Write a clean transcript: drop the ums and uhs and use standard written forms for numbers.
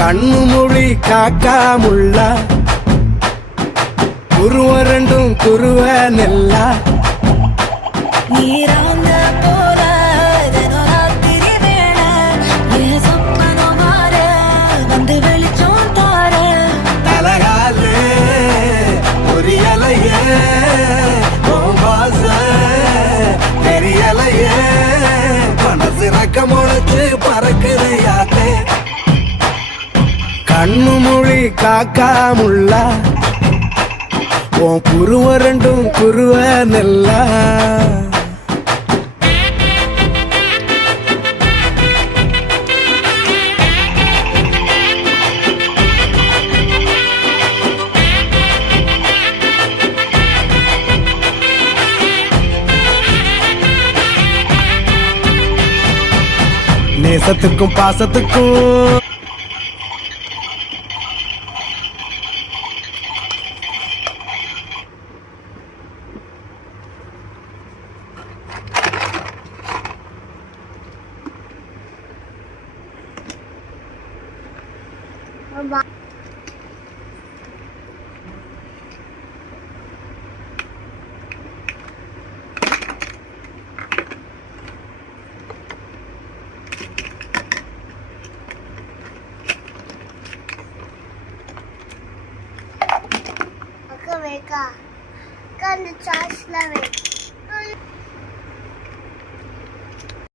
கண்ணு மொழி காக்காமுள்ள குருவ ரெண்டும் குருவ நெல்லா நீராங்க போல தினராத்திரி வேளை என் சொப்பனம் மாற வந்து வெளிச்சம் தார தலகாலே பொரியலையே வாச தெரியலையே மனசு ரக்க முளைச்சு பறக்குதையாத்தே கண்ணு மொழி காக்காமுள்ள உன் குருவ ரெண்டும் குருவ நெல்லா நேசத்துக்கும் பாசத்துக்கும் Kan de charge